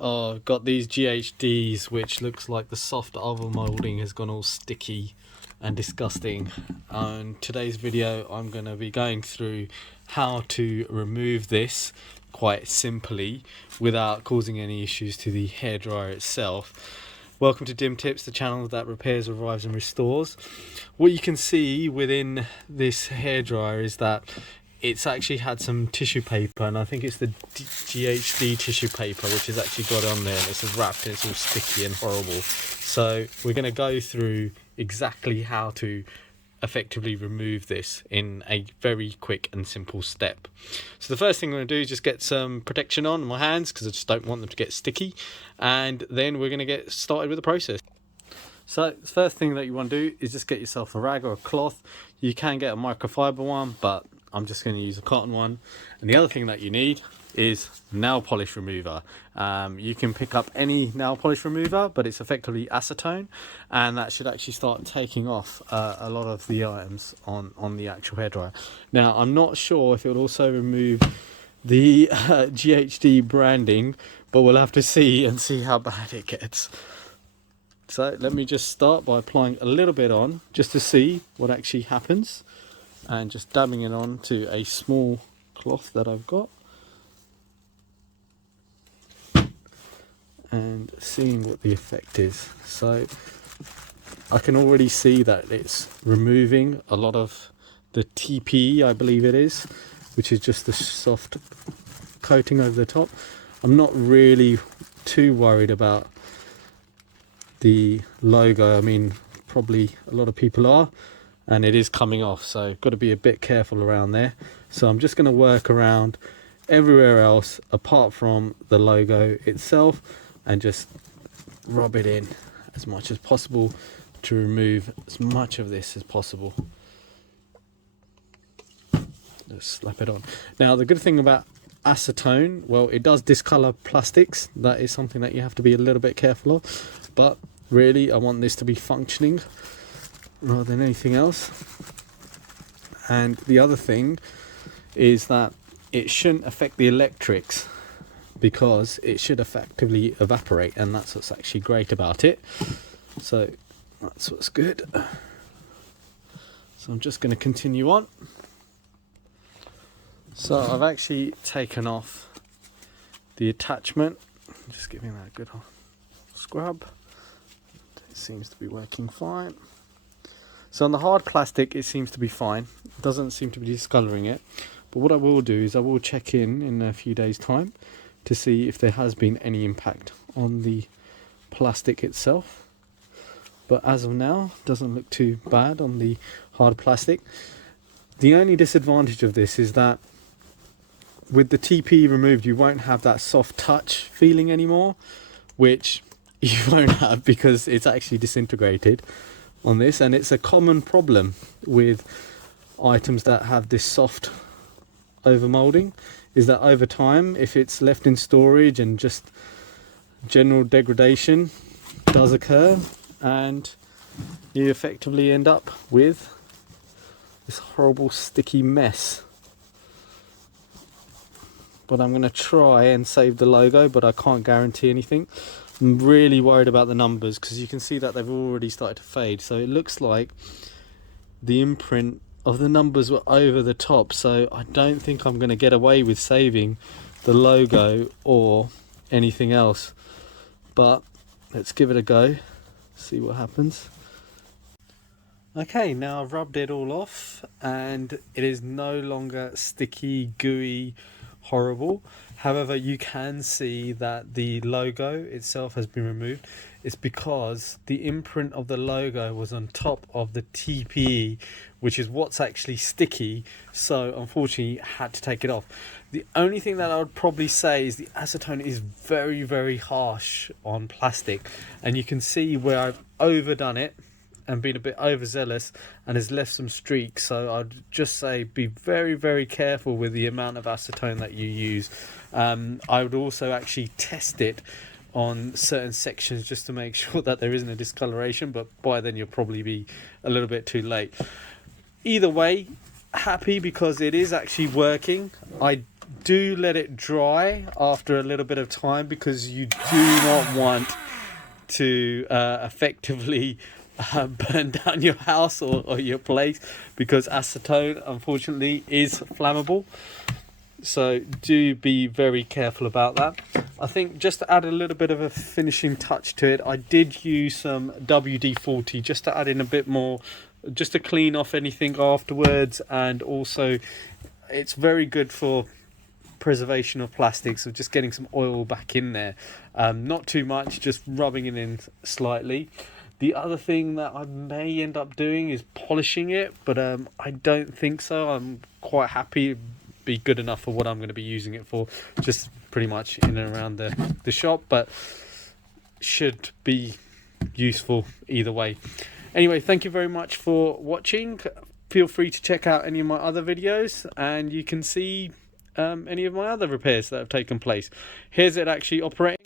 I've got these GHDs, which looks like the soft oval moulding has gone all sticky and disgusting. And today's video I'm going to be going through how to remove this quite simply without causing any issues to the hairdryer itself. Welcome to Dim Tips, the channel that repairs, revives and restores. What you can see within this hairdryer is that it's actually had some tissue paper, and I think it's the GHD tissue paper which has actually got on there, and it's wrapped and it's all sticky and horrible. So we're going to go through exactly how to effectively remove this in a very quick and simple step. So the first thing I'm going to do is just get some protection on my hands because I just don't want them to get sticky, and then we're going to get started with the process. So the first thing that you want to do is just get yourself a rag or a cloth. You can get a microfiber one, but I'm just going to use a cotton one. And the other thing that you need is nail polish remover. You can pick up any nail polish remover, but it's effectively acetone, and that should actually start taking off a lot of the items on the actual hairdryer. Now I'm not sure if it will also remove the GHD branding, but we'll have to see how bad it gets. So let me just start by applying a little bit on just to see what actually happens, and just dabbing it on to a small cloth that I've got and seeing what the effect is. So I can already see that it's removing a lot of the TPE, I believe it is, which is just the soft coating over the top. I'm not really too worried about the logo. I mean, probably a lot of people are, and it is coming off, so got to be a bit careful around there. So I'm just going to work around everywhere else apart from the logo itself and just rub it in as much as possible to remove as much of this as possible. Just slap it on. Now the good thing about acetone, well, it does discolor plastics. That is something that you have to be a little bit careful of, but really I want this to be functioning rather than anything else. And the other thing is that it shouldn't affect the electrics, because it should effectively evaporate, and that's what's actually great about it. So that's what's good. So I'm just going to continue on. So I've actually taken off the attachment, just giving that a good scrub. It seems to be working fine. So on the hard plastic it seems to be fine, it doesn't seem to be discoloring it, but what I will do is I will check in a few days time to see if there has been any impact on the plastic itself. But as of now, it doesn't look too bad on the hard plastic. The only disadvantage of this is that with the TPE removed you won't have that soft touch feeling anymore, which you won't have because it's actually disintegrated on this. And it's a common problem with items that have this soft over moulding, is that over time, if it's left in storage and just general degradation does occur, and you effectively end up with this horrible sticky mess. But I'm going to try and save the logo, but I can't guarantee anything. I'm really worried about the numbers because you can see that they've already started to fade. So it looks like the imprint of the numbers were over the top. So I don't think I'm going to get away with saving the logo or anything else. But let's give it a go, see what happens. Okay, now I've rubbed it all off and it is no longer sticky, gooey, horrible. However, you can see that the logo itself has been removed. It's because the imprint of the logo was on top of the TPE, which is what's actually sticky, so unfortunately I had to take it off. The only thing that I would probably say is the acetone is very, very harsh on plastic, and you can see where I've overdone it and been a bit overzealous and has left some streaks. So I'd just say be very, very careful with the amount of acetone that you use. I would also actually test it on certain sections just to make sure that there isn't a discoloration, but by then you'll probably be a little bit too late. Either way, happy because it is actually working. I do let it dry after a little bit of time, because you do not want to effectively burn down your house or your place, because acetone unfortunately is flammable. So do be very careful about that. I think just to add a little bit of a finishing touch to it, I did use some WD-40 just to add in a bit more, just to clean off anything afterwards. And also it's very good for preservation of plastics, of just getting some oil back in there. Not too much, just rubbing it in slightly. The other thing that I may end up doing is polishing it, but I don't think so. I'm quite happy, be good enough for what I'm going to be using it for, just pretty much in and around the shop, but should be useful either way. Anyway, thank you very much for watching. Feel free to check out any of my other videos, and you can see any of my other repairs that have taken place. Here's it actually operating.